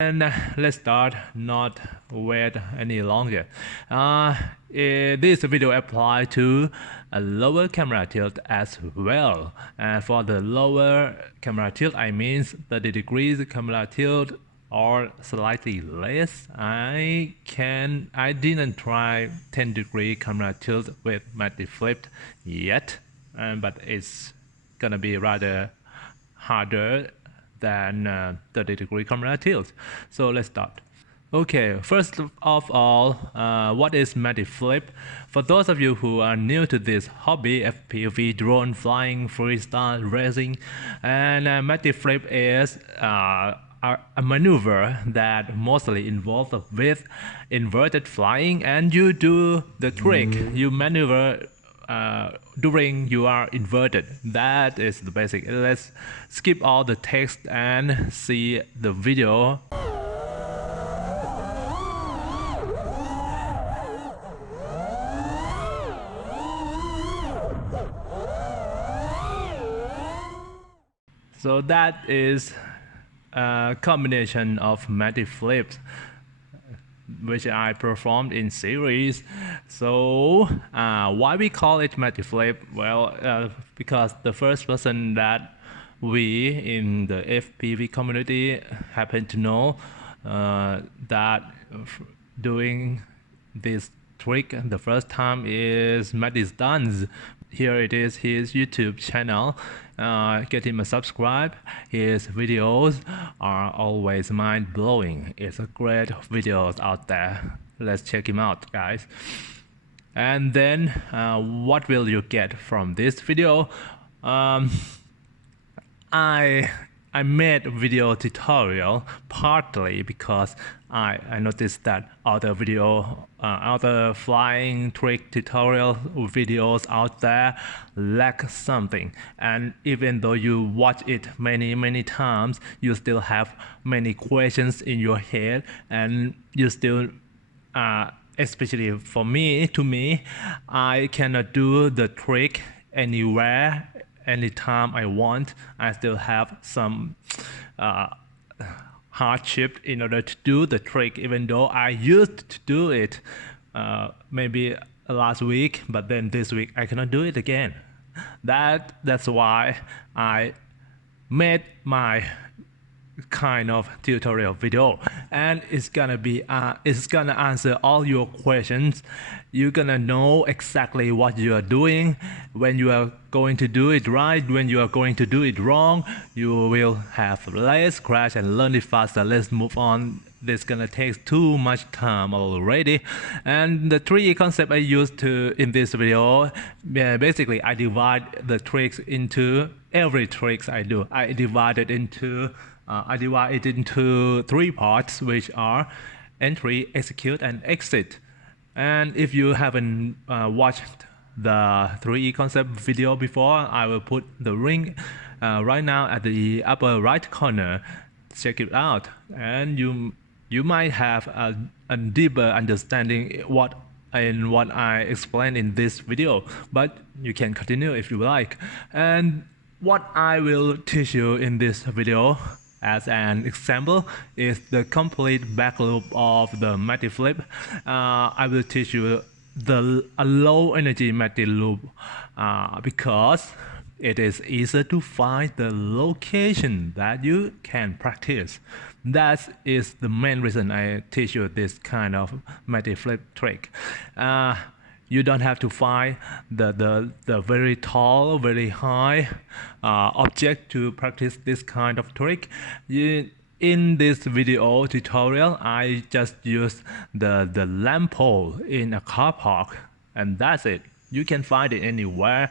And let's start, not wait any longer. This video applies to a lower camera tilt as well. For the lower camera tilt, I mean 30 degrees camera tilt or slightly less. I didn't try 10-degree camera tilt with Mattyflip yet, but it's gonna be rather harder than 30-degree camera tilt. So let's start. Okay, first of all, what is Mattyflip? For those of you who are new to this hobby, FPV, drone flying, freestyle racing, and Mattyflip is a maneuver that mostly involves with inverted flying, and you do the trick, you maneuver during you are inverted. That is the basic. Let's skip all the text and see the video. So that is a combination of Mattyflips which I performed in series. So why we call it Mattyflip? Well, because the first person that we in the FPV community happen to know that doing this trick the first time is Matty's done. Here it is, his YouTube channel. Get him a subscribe. His videos are always mind-blowing. It's a great videos out there. Let's check him out, guys. And then what will you get from this video? I made a video tutorial partly because I noticed that other flying trick tutorial videos out there lack something, and even though you watch it many times, you still have many questions in your head, and you still especially for me, I cannot do the trick anywhere anytime I want. I still have some hardship in order to do the trick, even though I used to do it maybe last week, but then this week I cannot do it again. That's why I made my kind of tutorial video, and it's gonna answer all your questions. You're gonna know exactly what you are doing, when you are going to do it right, when you are going to do it wrong. You will have less crash and learn it faster. Let's move on. This gonna take too much time already. And the 3E concept I used in this video, basically I divide the tricks into every tricks I do. I divide it into 3 parts, which are entry, execute, and exit. And if you haven't watched the 3E concept video before, I will put the link right now at the upper right corner. Check it out, and you might have a deeper understanding what I explained in this video, but you can continue if you like. And what I will teach you in this video as an example is the complete back loop of the Mattyflip. I will teach you a low energy Matty loop because it is easier to find the location that you can practice. That is the main reason I teach you this kind of Mattyflip trick. You don't have to find the very tall, very high object to practice this kind of trick. In this video tutorial, I just use the lamp pole in a car park, and that's it. You can find it anywhere.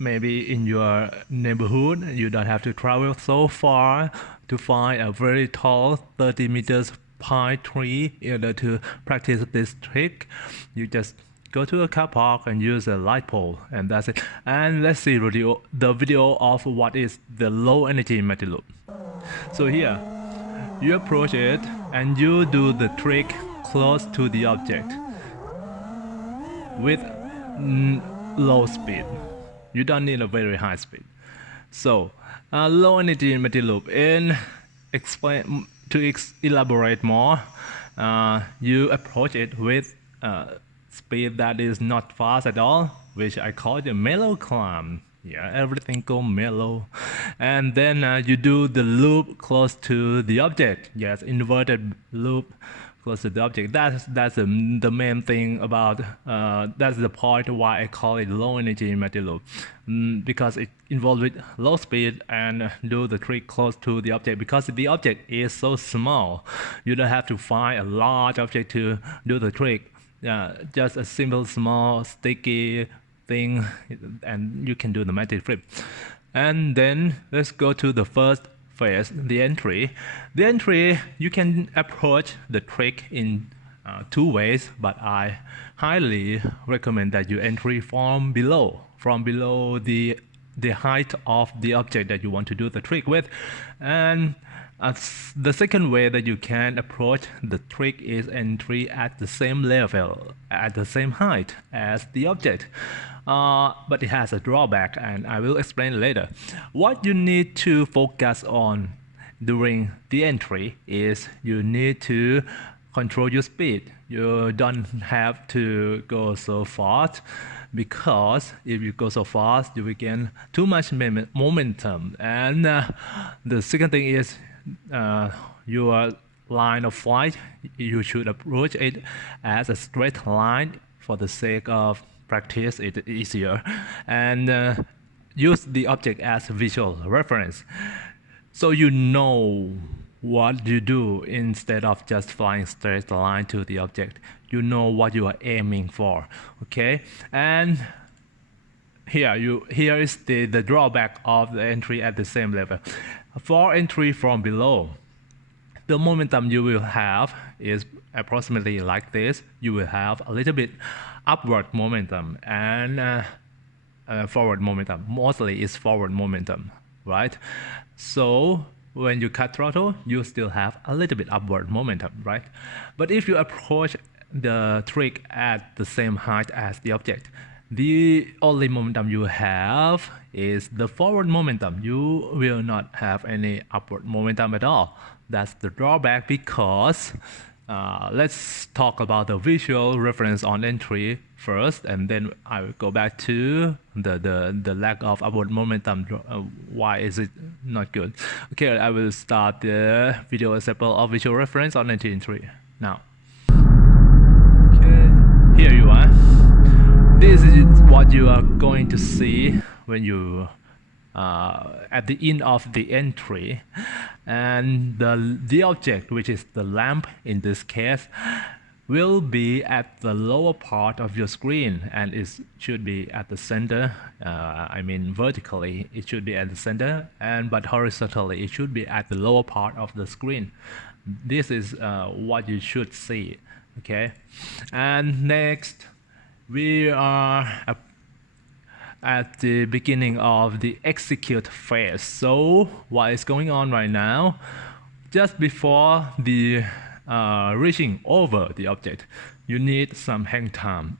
Maybe in your neighborhood. You don't have to travel so far to find a very tall 30 meters pine tree in order to practice this trick. You just go to a car park and use a light pole, and that's it. And let's see the video of what is the low energy Matty loop. So here, you approach it and you do the trick close to the object with low speed. You don't need a very high speed. So low energy Matty loop in to elaborate more, you approach it with speed that is not fast at all, which I call the mellow climb. Yeah, everything go mellow. And then you do the loop close to the object. Yes, inverted loop close to the object. That's the main thing about, that's the point why I call it low energy Mattyflip, because it involves with low speed and do the trick close to the object. Because the object is so small, you don't have to find a large object to do the trick. Just a simple small sticky thing and you can do the Mattyflip. And then let's go to the first phase, the entry. The entry, you can approach the trick in two ways, but I highly recommend that you entry from below the height of the object that you want to do the trick with. And the second way that you can approach the trick is entry at the same level, at the same height as the object. But it has a drawback, and I will explain later. What you need to focus on during the entry is you need to control your speed. You don't have to go so fast, because if you go so fast, you will gain too much momentum. And the second thing is your line of flight, you should approach it as a straight line for the sake of practice it easier, and use the object as a visual reference, so you know what you do instead of just flying straight line to the object. You know what you are aiming for. Okay, and here is the drawback of the entry at the same level. For entry from below, the momentum you will have is approximately like this. You will have a little bit upward momentum and forward momentum. Mostly it's forward momentum, right? So when you cut throttle, you still have a little bit upward momentum, right? But if you approach the trick at the same height as the object, the only momentum you have is the forward momentum. You will not have any upward momentum at all. That's the drawback, because let's talk about the visual reference on entry first, and then I will go back to the lack of upward momentum. Why is it not good? Okay, I will start the video example of visual reference on entry now. Okay, here you are. This is what you are going to see when you at the end of the entry, and the object, which is the lamp in this case, will be at the lower part of your screen, and it should be at the center. I mean vertically it should be at the center, but horizontally it should be at the lower part of the screen. This is what you should see. Okay, and next we are at the beginning of the execute phase. So what is going on right now? Just before the reaching over the object, you need some hang time.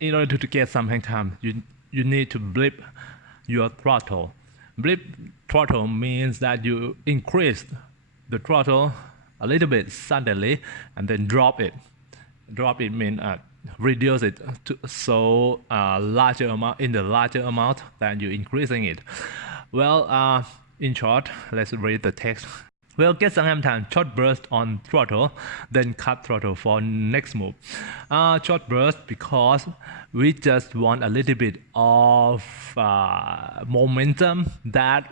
In order to get some hang time, you need to blip your throttle. Blip throttle means that you increase the throttle a little bit suddenly and then drop it. Drop it means reduce it to so larger amount, in the larger amount than you increasing it. Well, in short, let's read the text. We'll get some time. Short burst on throttle, then cut throttle for next move. Short burst because we just want a little bit of momentum that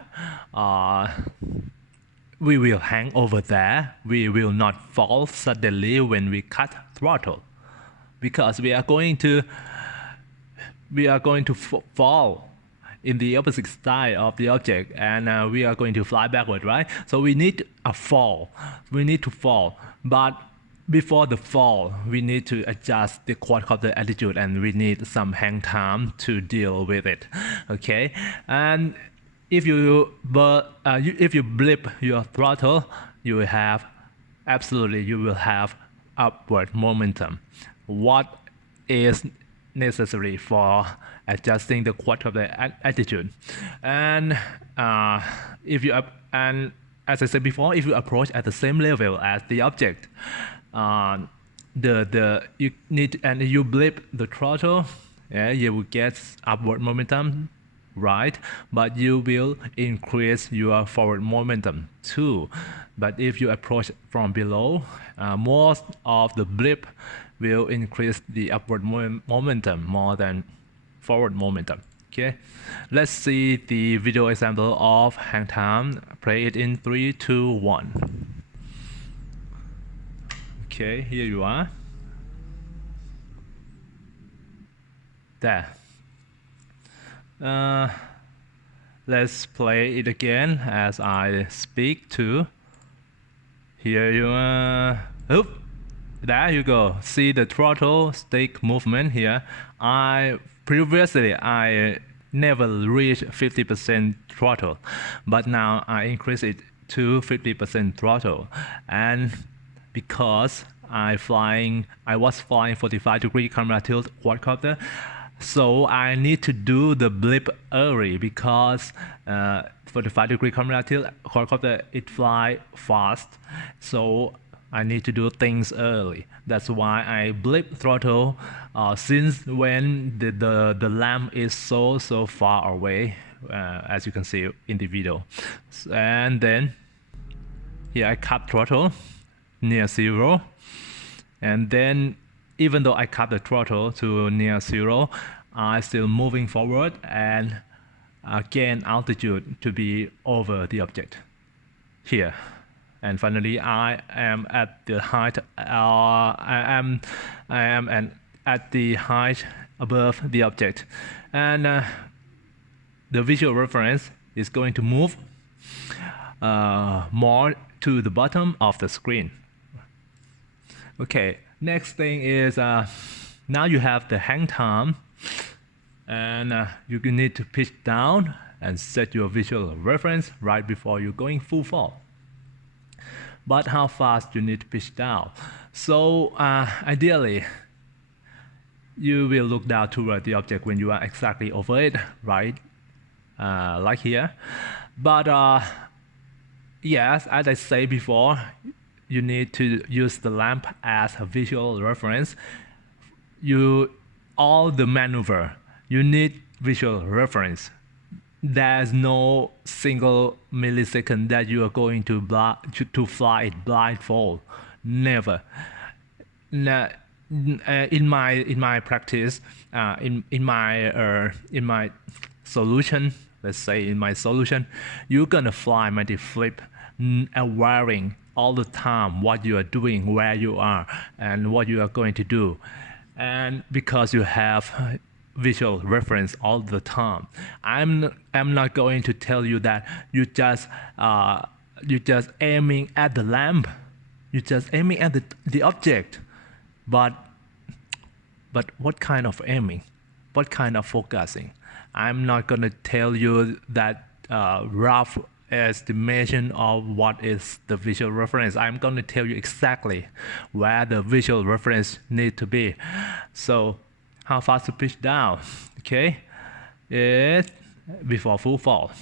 we will hang over there. We will not fall suddenly when we cut throttle, because we are going to fall in the opposite side of the object, and we are going to fly backward, right? So we need a fall. We need to fall, but before the fall, we need to adjust the quadcopter attitude, and we need some hang time to deal with it. Okay, and if you blip your throttle, you will have upward momentum. What is necessary for adjusting the quadcopter attitude? And if you as I said before, if you approach at the same level as the object, you need and you blip the throttle, yeah, you will get upward momentum, right? But you will increase your forward momentum too. But if you approach from below, most of the blip will increase the upward momentum more than forward momentum. Okay, let's see the video example of hang time. Play it in 3, 2, 1. Okay, here you are. There. Let's play it again as I speak to. Here you are. Oop. There you go. See the throttle stick movement here. Previously I never reached 50% throttle, but now I increase it to 50% throttle, and because I was flying 45-degree camera tilt quadcopter, so I need to do the blip early because 45-degree camera tilt quadcopter, it fly fast, so I need to do things early. That's why I blip throttle since when the lamp is so far away, as you can see in the video. And then here I cut throttle near 0, and then even though I cut the throttle to near 0, I'm still moving forward and gain altitude to be over the object here. And finally, I am at the height. I am at the height above the object, and the visual reference is going to move more to the bottom of the screen. Okay, next thing is now you have the hang time, and you need to pitch down and set your visual reference right before you're going full fall. But how fast you need to pitch down? So ideally, you will look down toward the object when you are exactly over it, right? Like here. But yes, as I said before, you need to use the lamp as a visual reference. All the maneuver, you need visual reference. There's no single millisecond that you are going to fly it blindfold. Never. In my practice, in my solution, let's say in my solution, you're gonna fly Mattyflip aware all the time what you are doing, where you are, and what you are going to do, and because you have visual reference all the time. I'm not going to tell you that you just aiming at the lamp, you just aiming at the object, but what kind of aiming, what kind of focusing? I'm not gonna tell you that rough estimation of what is the visual reference. I'm gonna tell you exactly where the visual reference need to be. So how fast to pitch down? Okay, it's before full fall.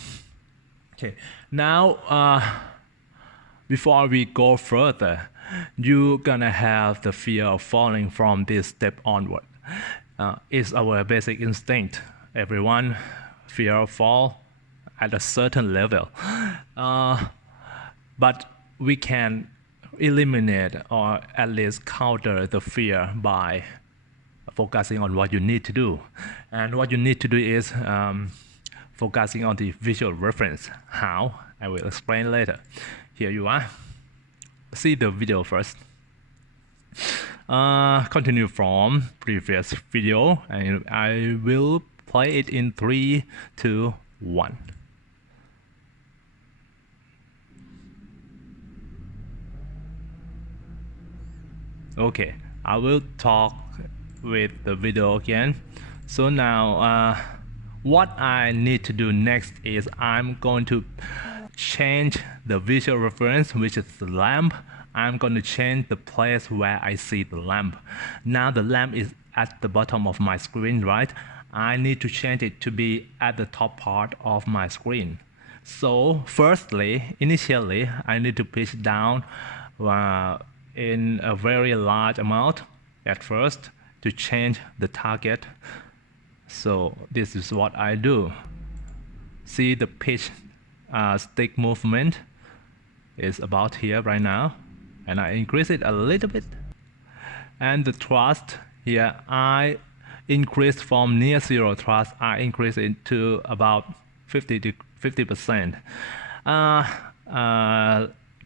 Okay, now before we go further, you're gonna have the fear of falling from this step onward. It's our basic instinct. Everyone fear of fall at a certain level, but we can eliminate or at least counter the fear by focusing on what you need to do. And what you need to do is focusing on the visual reference. How? I will explain later. Here you are. See the video first. Continue from previous video, and I will play it in 3, 2, 1. Okay, I will talk with the video again. So now what I need to do next is I'm going to change the visual reference, which is the lamp. I'm going to change the place where I see the lamp. Now the lamp is at the bottom of my screen, right? I need to change it to be at the top part of my screen. So firstly, initially, I need to pitch down in a very large amount at first to change the target. So this is what I do. See the pitch stick movement is about here right now, and I increase it a little bit. And the thrust here, I increased from near zero thrust, I increase it to about 50%.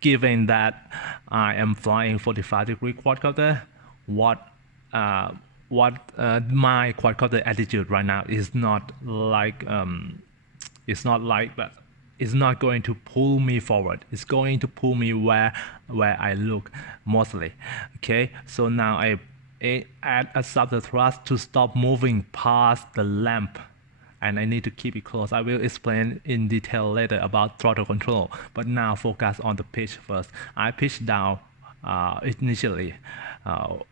Given that I am flying 45-degree quadcopter, what my quadcopter attitude right now is not like it's not going to pull me forward. It's going to pull me where I look mostly. Okay, so now I add a subtle thrust to stop moving past the lamp, and I need to keep it close. I will explain in detail later about throttle control, but now focus on the pitch first. I pitch down initially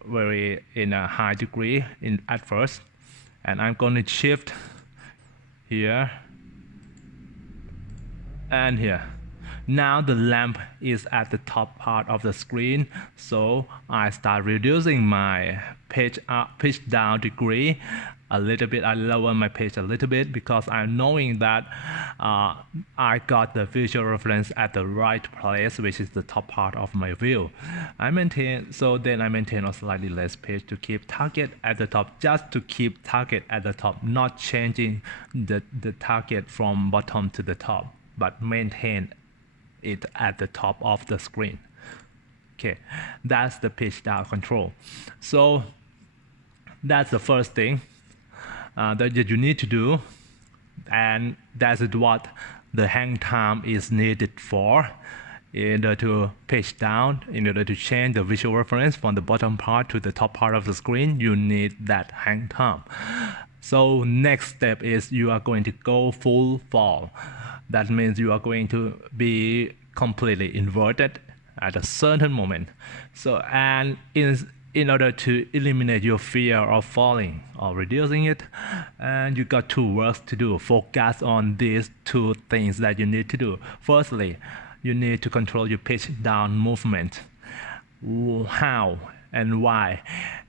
very in a high degree at first, and I'm going to shift here and here. Now the lamp is at the top part of the screen, so I start reducing my pitch down degree a little bit. I lower my pitch a little bit because I'm knowing that I got the visual reference at the right place, which is the top part of my view. I maintain a slightly less pitch to keep target at the top, just to keep target at the top, not changing the target from bottom to the top, but maintain it at the top of the screen. Okay, that's the pitch down control. So that's the first thing that you need to do, and that's what the hang time is needed for. In order to pitch down, in order to change the visual reference from the bottom part to the top part of the screen, you need that hang time. So next step is you are going to go full fall. That means you are going to be completely inverted at a certain moment. So, and in order to eliminate your fear of falling or reducing it, and you got two works to do. Focus on these two things that you need to do. Firstly, you need to control your pitch down movement. How and why?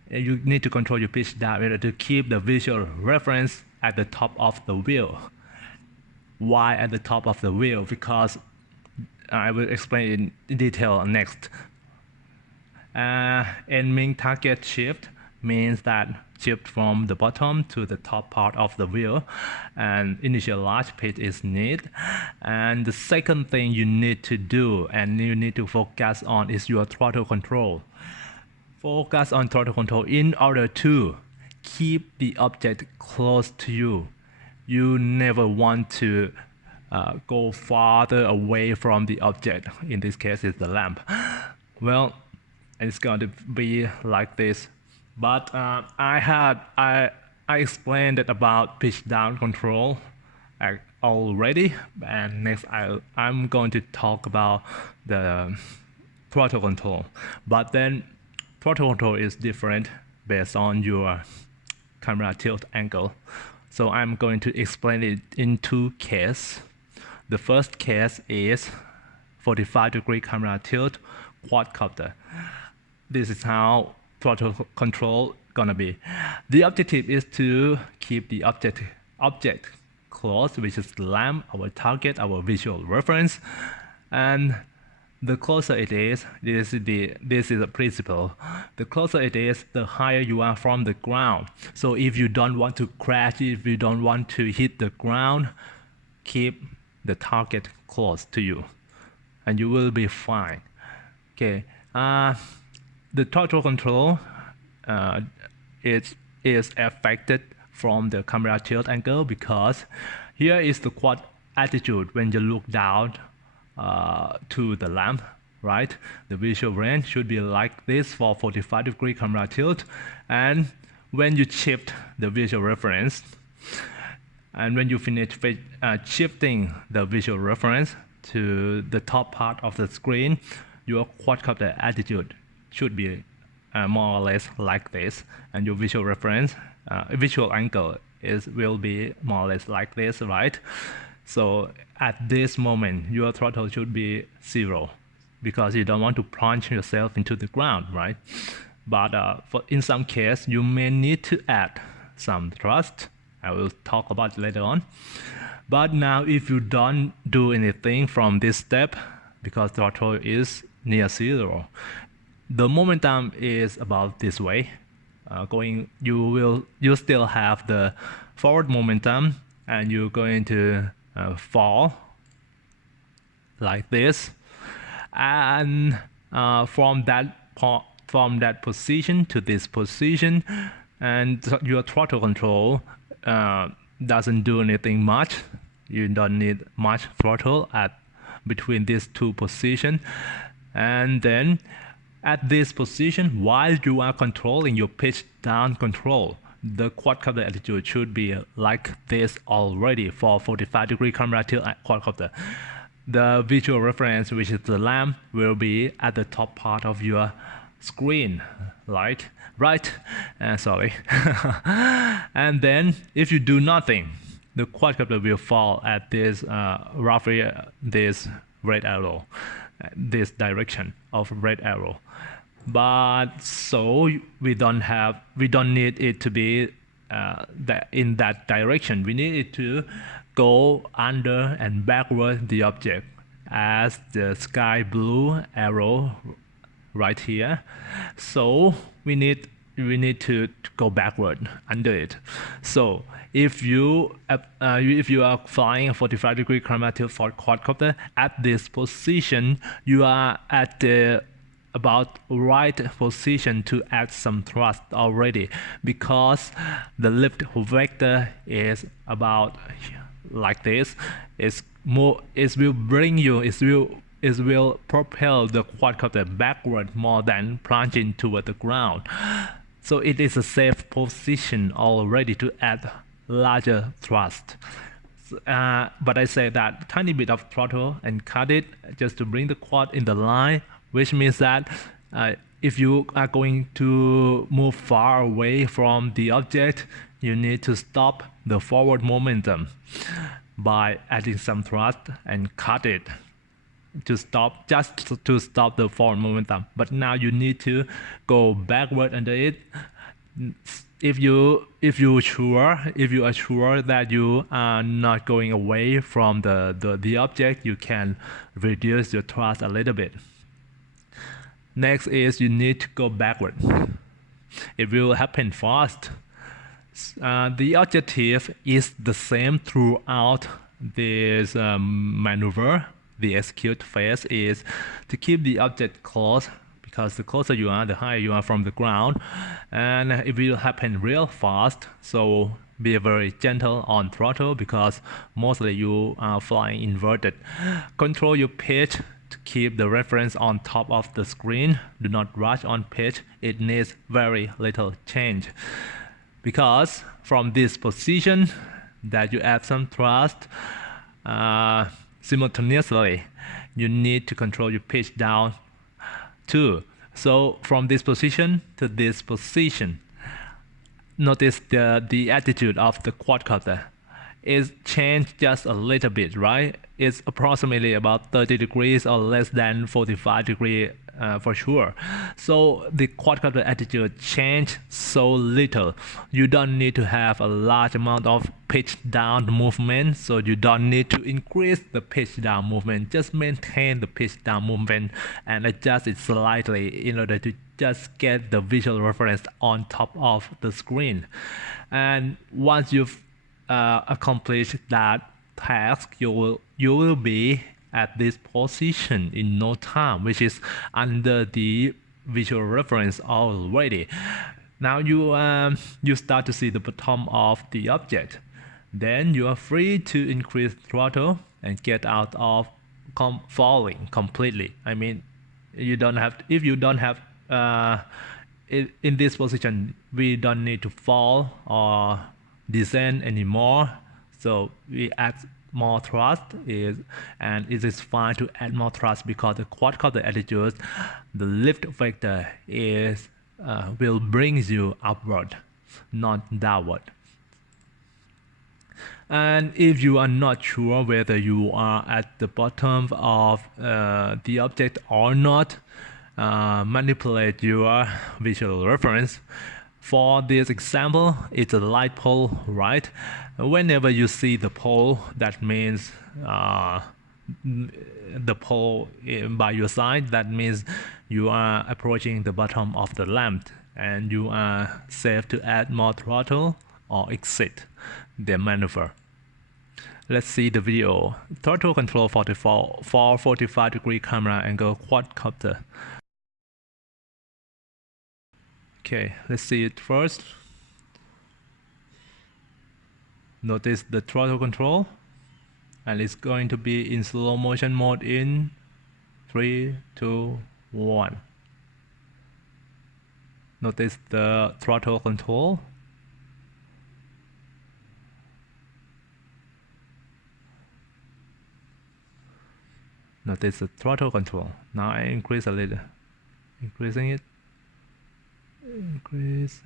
You need to control your pitch down in order to keep the visual reference at the top of the wheel. Why at the top of the wheel? Because I will explain in detail next. Aiming target shift means that shift from the bottom to the top part of the wheel, and initial large pitch is needed. And the second thing you need to do and you need to focus on is your throttle control. Focus on throttle control in order to keep the object close to you. You never want to go farther away from the object. In this case, it's the lamp. Well, it's going to be like this. But I explained it about pitch down control already, and next I'm going to talk about the throttle control. But then throttle control is different based on your camera tilt angle. So I'm going to explain it in two cases. The first case is 45-degree camera tilt quadcopter. This is how throttle control gonna be. The objective is to keep the object close, which is the lamp, our target, our visual reference, and the closer it is, this is a principle. The closer it is, the higher you are from the ground. So if you don't want to crash, if you don't want to hit the ground, keep the target close to you, and you will be fine. Okay. The throttle control is affected from the camera tilt angle because here is the quad attitude when you look down to the lamp, right? The visual range should be like this for 45-degree camera tilt, and when you shift the visual reference, and when you finish shifting the visual reference to the top part of the screen, your quadcopter attitude should be more or less like this, and your visual reference, visual angle will be more or less like this, right? So at this moment, your throttle should be 0 because you don't want to plunge yourself into the ground, right? But in some case, you may need to add some thrust. I will talk about it later on. But now if you don't do anything from this step, because throttle is near 0, the momentum is about this way. You still have the forward momentum, and you're going to fall like this, and from that position to this position, and your throttle control doesn't do anything much. You don't need much throttle at between these two positions. And then at this position, while you are controlling your pitch down control, the quadcopter attitude should be like this already for 45-degree camera tilt at quadcopter. The visual reference, which is the lamp, will be at the top part of your screen, right? Sorry. And then if you do nothing, the quadcopter will fall at this roughly this red arrow, this direction of red arrow. But so we don't need it to be in that direction. We need it to go under and backward the object, as the sky blue arrow right here. So we need to go backward under it. So if you are flying a 45-degree camera tilt for quadcopter, at this position you are at the about right position to add some thrust already, because the lift vector is about like this. It will propel the quadcopter backward more than plunging toward the ground. So it is a safe position already to add larger thrust. But I say that tiny bit of throttle and cut it just to bring the quad in the line, which means that if you are going to move far away from the object, you need to stop the forward momentum by adding some thrust and cut it to stop the forward momentum. But now you need to go backward under it. If you are sure that you are not going away from the object, you can reduce your thrust a little bit. Next is you need to go backward. It will happen fast. The objective is the same throughout this maneuver. The execute phase is to keep the object close, because the closer you are, the higher you are from the ground, and it will happen real fast. So be very gentle on throttle, because mostly you are flying inverted. Control your pitch to keep the reference on top of the screen. Do not rush on pitch. It needs very little change, because from this position that you add some thrust, simultaneously you need to control your pitch down too. So from this position to this position, notice the attitude of the quadcopter is changed just a little bit, right? It's approximately about 30 degrees or less than 45 degrees for sure. So the quadcopter attitude changed so little. You don't need to have a large amount of pitch down movement, so you don't need to increase the pitch down movement. Just maintain the pitch down movement and adjust it slightly in order to just get the visual reference on top of the screen. And once you've accomplished that task, you will be at this position in no time, which is under the visual reference already. Now you start to see the bottom of the object. Then you are free to increase throttle and get out of falling completely. I mean, you don't have, if you don't have in this position, we don't need to fall or descend anymore. So we add more thrust, and it is fine to add more thrust, because the quadcopter attitude, the lift vector is will bring you upward, not downward. And if you are not sure whether you are at the bottom of the object or not, manipulate your visual reference. For this example, it's a light pole, right? Whenever you see the pole, that means the pole by your side, that means you are approaching the bottom of the lamp, and you are safe to add more throttle or exit the maneuver. Let's see the video. Throttle control for 45-degree camera angle quadcopter. Okay, let's see it first. Notice the throttle control, and it's going to be in slow motion mode in 3, 2, 1. Notice the throttle control. Notice the throttle control. Now I increase a little, increasing it. Increase.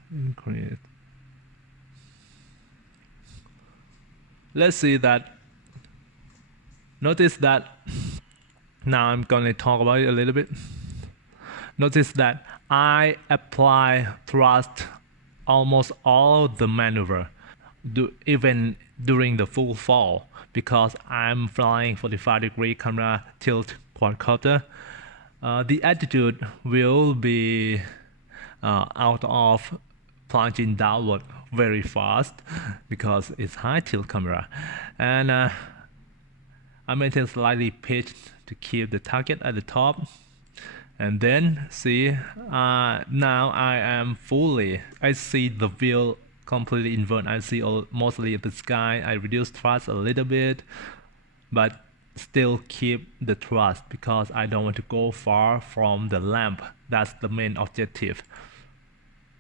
Let's see that. Notice that. Now I'm gonna talk about it a little bit. Notice that I apply thrust almost all the maneuver, even during the full fall, because I'm flying 45-degree camera tilt quadcopter. The attitude will be out of plunging downward very fast because it's high tilt camera, and I maintain slightly pitched to keep the target at the top. And then see, now I am I see the view completely invert. I see mostly the sky. I reduce thrust a little bit, but still keep the thrust because I don't want to go far from the lamp. That's the main objective.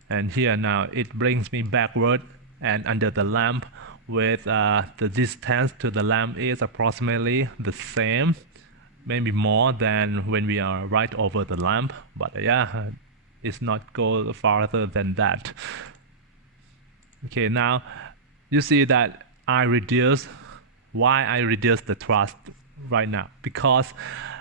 And here now it brings me backward and under the lamp, with the distance to the lamp is approximately the same, maybe more than when we are right over the lamp, but yeah, it's not go farther than that. Okay, now you see that why I reduce the thrust right now, because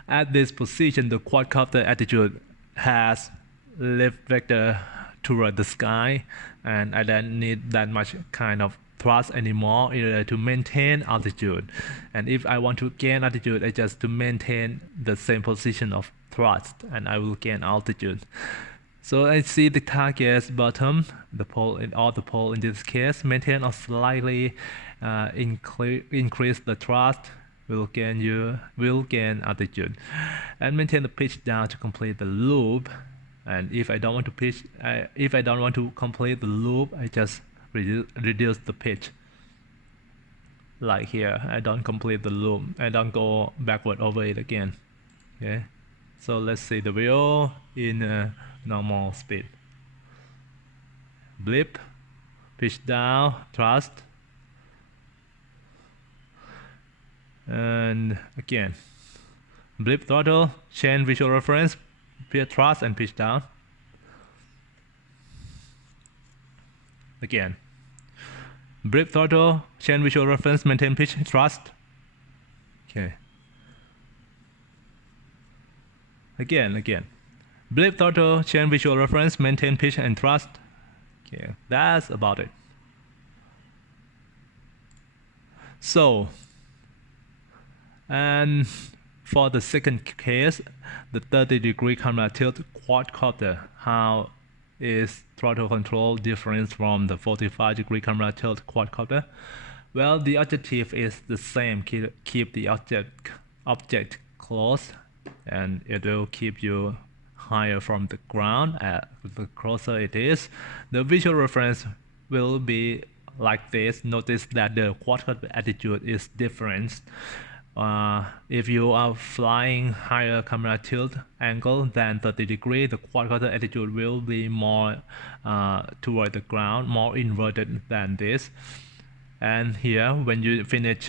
at this position the quadcopter attitude has lift vector toward the sky, and I don't need that much kind of thrust anymore in order to maintain altitude. And if I want to gain altitude, I just to maintain the same position of thrust, and I will gain altitude. So I see the target's bottom, the pole in this case, maintain or slightly increase the thrust, will gain altitude, and maintain the pitch down to complete the loop. And if I don't want to complete the loop, I just reduce the pitch. Like here, I don't complete the loop. I don't go backward over it again. Okay, so let's see the video in normal speed. Blip, pitch down, thrust, and again, blip throttle, change visual reference, thrust and pitch down. Again, blip throttle, change visual reference, maintain pitch, thrust. Okay. Again, blip throttle, change visual reference, maintain pitch and thrust. Okay, that's about it. So, and for the second case, the 30-degree camera tilt quadcopter, how is throttle control different from the 45-degree camera tilt quadcopter? Well, the objective is the same. Keep the object close, and it will keep you higher from the ground. The closer it is, the visual reference will be like this. Notice that the quadcopter attitude is different. If you are flying higher camera tilt angle than 30 degrees, the quadcopter attitude will be more toward the ground, more inverted than this. And here, when you finish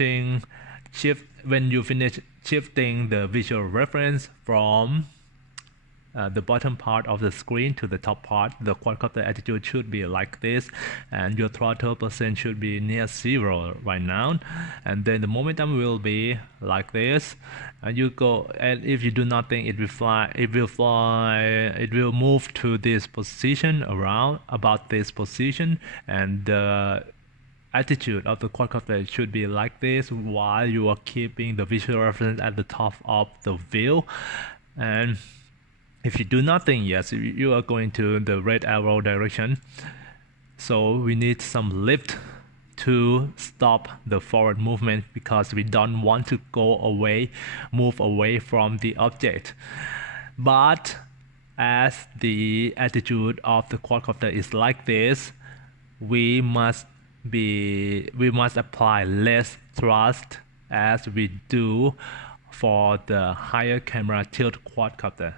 shifting the visual reference from the bottom part of the screen to the top part. The quadcopter attitude should be like this, and your throttle percent should be near 0 right now, and then the momentum will be like this, and you go, and if you do nothing, it will fly, it will move to this position, around about this position, and the attitude of the quadcopter should be like this while you are keeping the visual reference at the top of the view. And if you do nothing, yes, you are going to the red arrow direction. So we need some lift to stop the forward movement, because we don't want to move away from the object. But as the attitude of the quadcopter is like this, we must apply less thrust as we do for the higher camera tilt quadcopter.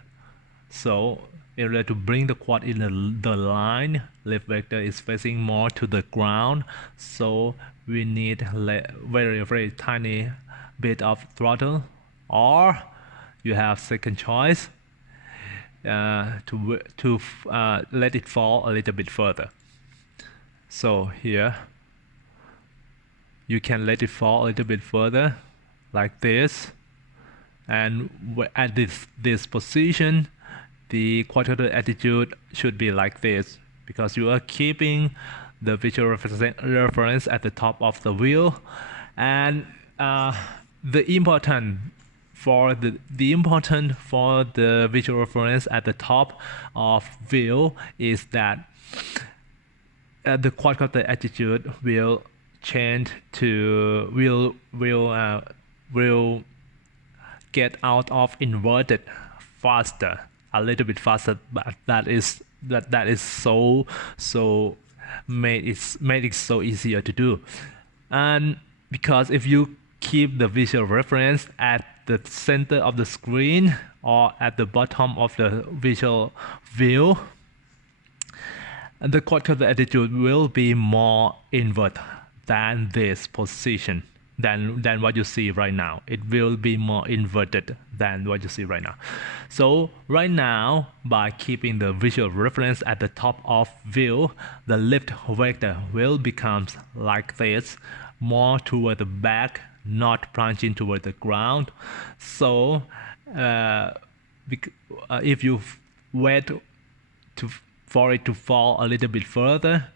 So in order to bring the quad in the line, lift vector is facing more to the ground, so we need very tiny bit of throttle, or you have second choice, to let it fall a little bit further. So here you can let it fall a little bit further like this, and at this position the quadcopter attitude should be like this, because you are keeping the visual reference at the top of the wheel. And the important for the visual reference at the top of wheel is that the quadcopter attitude will change to will get out of inverted faster, a little bit faster, but that is so made it so easier to do. And because if you keep the visual reference at the center of the screen or at the bottom of the visual view, the quadcopter attitude will be more invert than this position, than what you see right now. It will be more inverted than what you see right now. So right now, by keeping the visual reference at the top of view, the lift vector will become like this, more toward the back, not plunging toward the ground. So if you wait for it to fall a little bit further,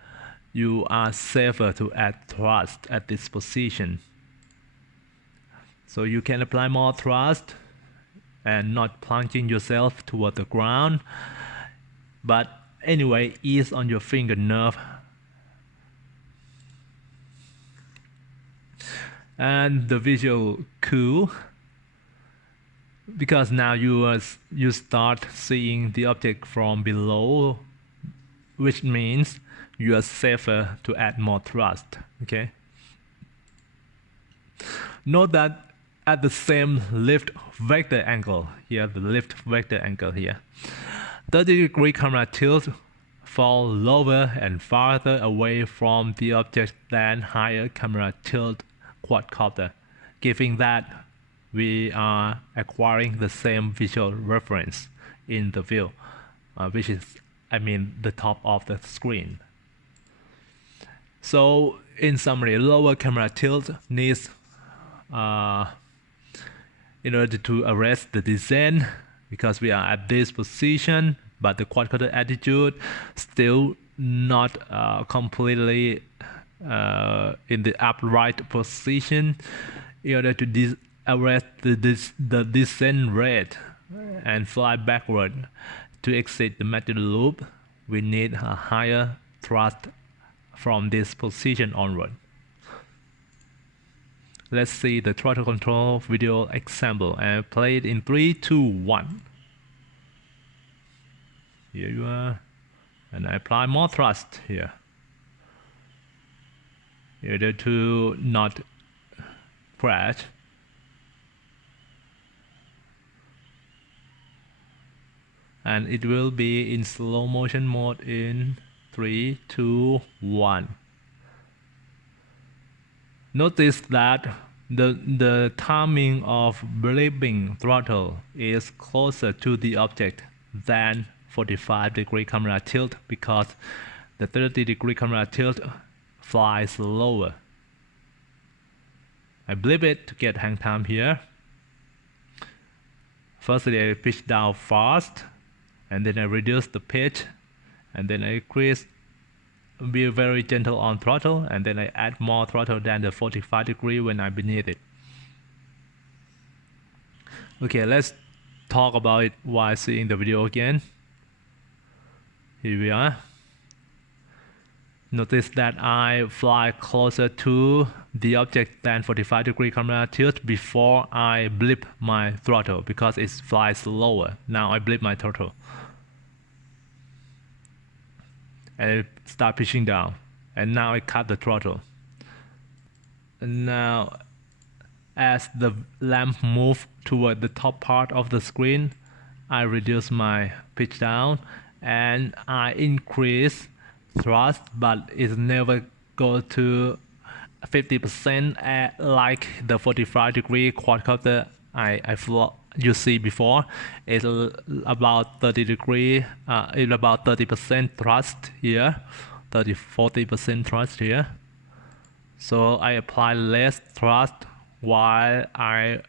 you are safer to add thrust at this position. So you can apply more thrust and not plunging yourself toward the ground. But anyway, ease on your finger nerve. And the visual cool, because now you start seeing the object from below, which means you are safer to add more thrust. Okay. Note that at the same lift vector angle here, the lift vector angle here, 30-degree camera tilt fall lower and farther away from the object than higher camera tilt quadcopter, giving that we are acquiring the same visual reference in the view, which is, the top of the screen. So in summary, lower camera tilt needs in order to arrest the descent, because we are at this position, but the quadcopter attitude still not completely in the upright position. In order to arrest the descent rate and fly backward to exit the Matty loop, we need a higher thrust from this position onward. Let's see the throttle control video example and play it in 3, 2, 1. Here you are, and I apply more thrust here in order to not crash. And it will be in slow motion mode in 3, 2, 1. Notice that the timing of blipping throttle is closer to the object than 45-degree camera tilt, because the 30-degree camera tilt flies lower. I blip it to get hang time here. Firstly, I pitch down fast, and then I reduce the pitch, and then I increase, be very gentle on throttle, and then I add more throttle than the 45-degree when I'm beneath it. Okay, let's talk about it while seeing the video again. Here we are. Notice that I fly closer to the object than 45-degree camera tilt before I blip my throttle, because it flies lower. Now I blip my throttle and I start pitching down, and now I cut the throttle. And now as the lamp moves toward the top part of the screen, I reduce my pitch down and I increase thrust, but it never go to 50% like the 45-degree quadcopter you see before. It's about 30-degree, it's about 30% thrust here, 40% thrust here. So I apply less thrust while I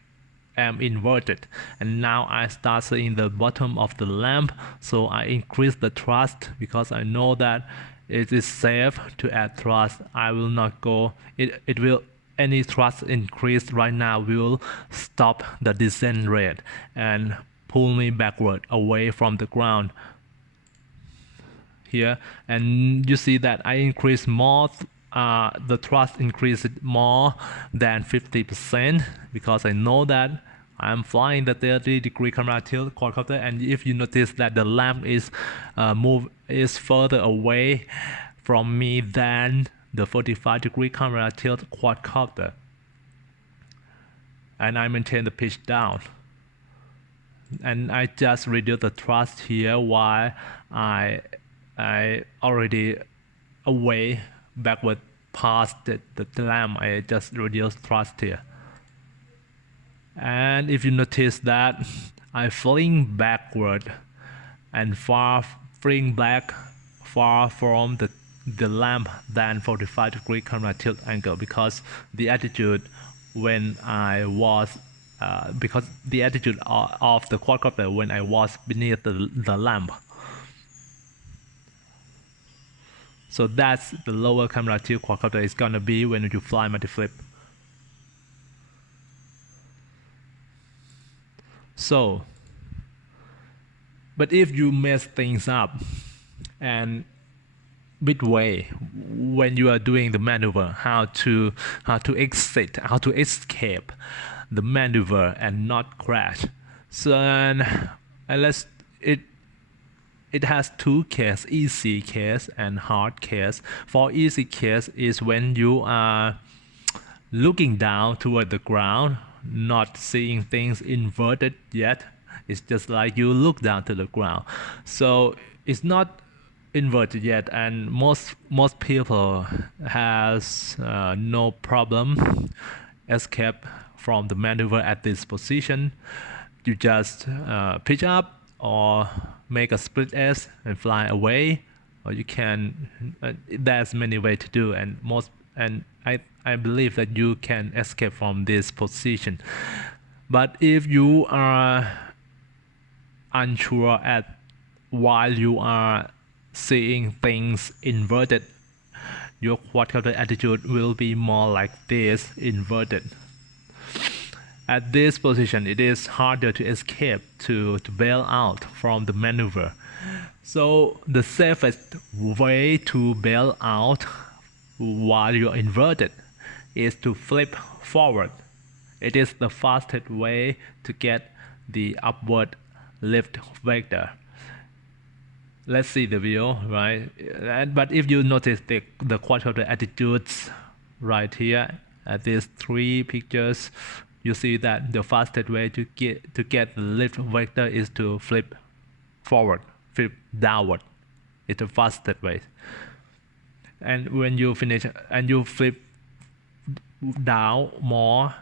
am inverted, and now I start seeing the bottom of the lamp, so I increase the thrust because I know that it is safe to add thrust. I will not go, it will, any thrust increase right now will stop the descent rate and pull me backward away from the ground here. And you see that I increase more, the thrust increased more than 50% because I know that I'm flying the 30-degree camera tilt quadcopter. And if you notice that the lamp is further away from me than the 45-degree camera tilt quadcopter, and I maintain the pitch down, and I just reduce the thrust here while I already away backward past the lamp. I just reduce thrust here. And if you notice that I fling backward and fling back far from the lamp than 45-degree camera tilt angle, because the attitude when I was because the attitude of the quadcopter when I was beneath the lamp. So that's the lower camera tilt quadcopter is gonna be when you fly Mattyflip. So, but if you mess things up and midway when you are doing the maneuver, how to exit, how to escape the maneuver and not crash. So and it has two cases, easy case and hard case. For easy case is when you are looking down toward the ground, not seeing things inverted yet. It's just like you look down to the ground, so it's not inverted yet, and most people has no problem escape from the maneuver at this position. You just pitch up or make a split S and fly away, or you can there's many ways to do, and I believe that you can escape from this position. But if you are unsure while you are seeing things inverted, your quadcopter attitude will be more like this, inverted. At this position, it is harder to escape, to bail out from the maneuver. So the safest way to bail out while you're inverted is to flip forward. It is the fastest way to get the upward lift vector. Let's see the video, right? But if you notice the quadcopter attitudes right here at these three pictures, you see that the fastest way to get the lift vector is to flip forward, flip downward. It's the fastest way. And when you finish and you flip down more,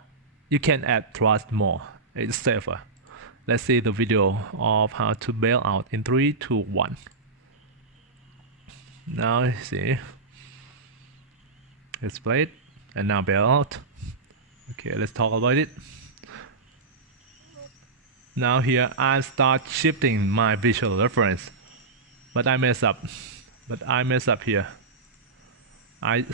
you can add thrust more. It's safer. Let's see the video of how to bail out in 3, 2, 1. Now see, it's played, and now bail out. Okay, let's talk about it. Now here I start shifting my visual reference, but I mess up. Here. I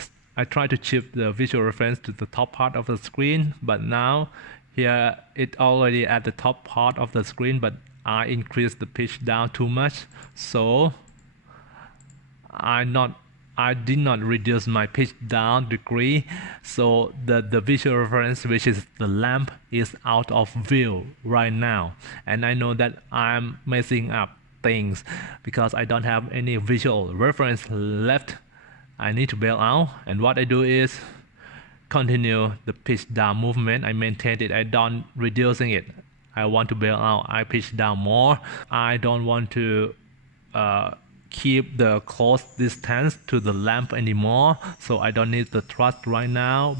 try to shift the visual reference to the top part of the screen, but now here it already at the top part of the screen, but I increase the pitch down too much, so I did not reduce my pitch down degree, so the visual reference, which is the lamp, is out of view right now, and I know that I'm messing up things because I don't have any visual reference left. I need to bail out, and what I do is continue the pitch down movement. I maintain it, I don't reducing it. I want to bail out, I pitch down more. I don't want to keep the close distance to the lamp anymore, so I don't need the thrust right now,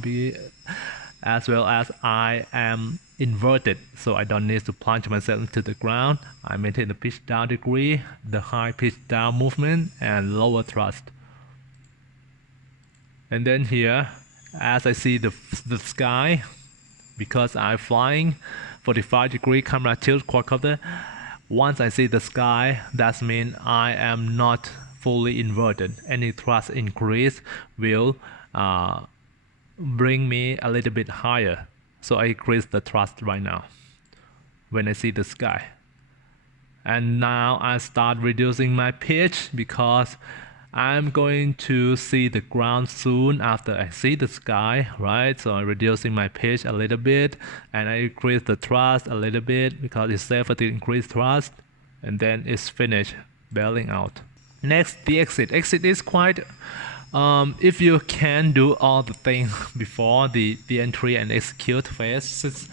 as well as I am inverted, so I don't need to plunge myself into the ground. I maintain the pitch down degree, the high pitch down movement, and lower thrust. And then here, as I see the sky, because I'm flying 45-degree camera tilt quadcopter, once I see the sky, that means I am not fully inverted. Any thrust increase will bring me a little bit higher. So I increase the thrust right now when I see the sky. And now I start reducing my pitch because I'm going to see the ground soon after I see the sky, right? So I'm reducing my pitch a little bit, and I increase the thrust a little bit because it's safer to increase thrust, and then it's finished bailing out. Next, the exit. Exit is quite, if you can do all the things before the entry and execute phases,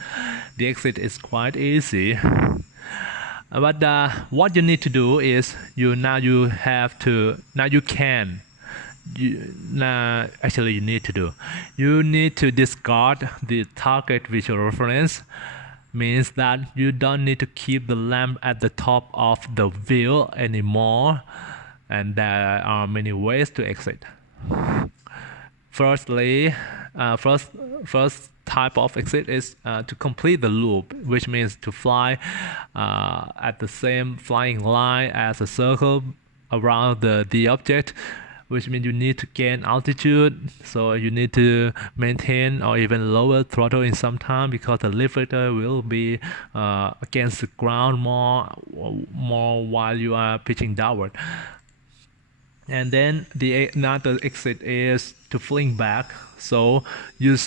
the exit is quite easy. But what you need to do is you need to discard the target visual reference. Means that you don't need to keep the lamp at the top of the view anymore, and there are many ways to exit. Firstly, first type of exit is to complete the loop, which means to fly at the same flying line as a circle around the object, which means you need to gain altitude, so you need to maintain or even lower throttle in some time because the lift vector will be against the ground more while you are pitching downward. And then another exit is to fling back, so you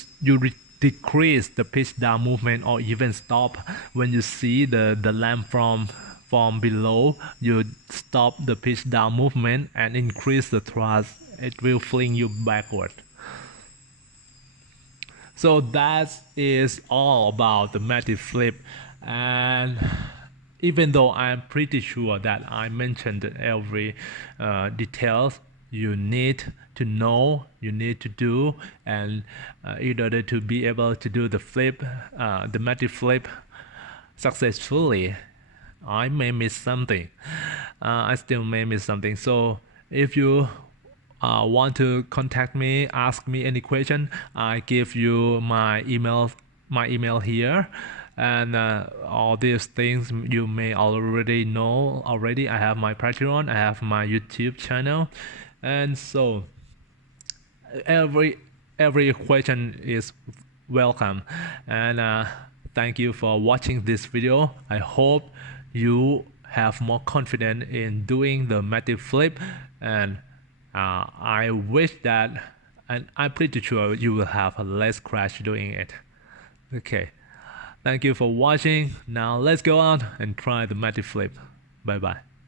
decrease the pitch down movement or even stop when you see the lamp from below. You stop the pitch down movement and increase the thrust. It will fling you backward. So that is all about the Mattyflip, and even though I'm pretty sure that I mentioned every details you need to know, you need to do, and in order to be able to do the Mattyflip successfully, I may miss something. I still may miss something. So if you want to contact me, ask me any question, I give you my email here. And all these things you may already know already. I have my Patreon, I have my YouTube channel, and so every question is welcome. And thank you for watching this video. I hope you have more confidence in doing the Mattyflip, and I wish that, and I'm pretty sure you will have a less crash doing it. Okay. Thank you for watching. Now let's go out and try the Mattyflip. Bye bye.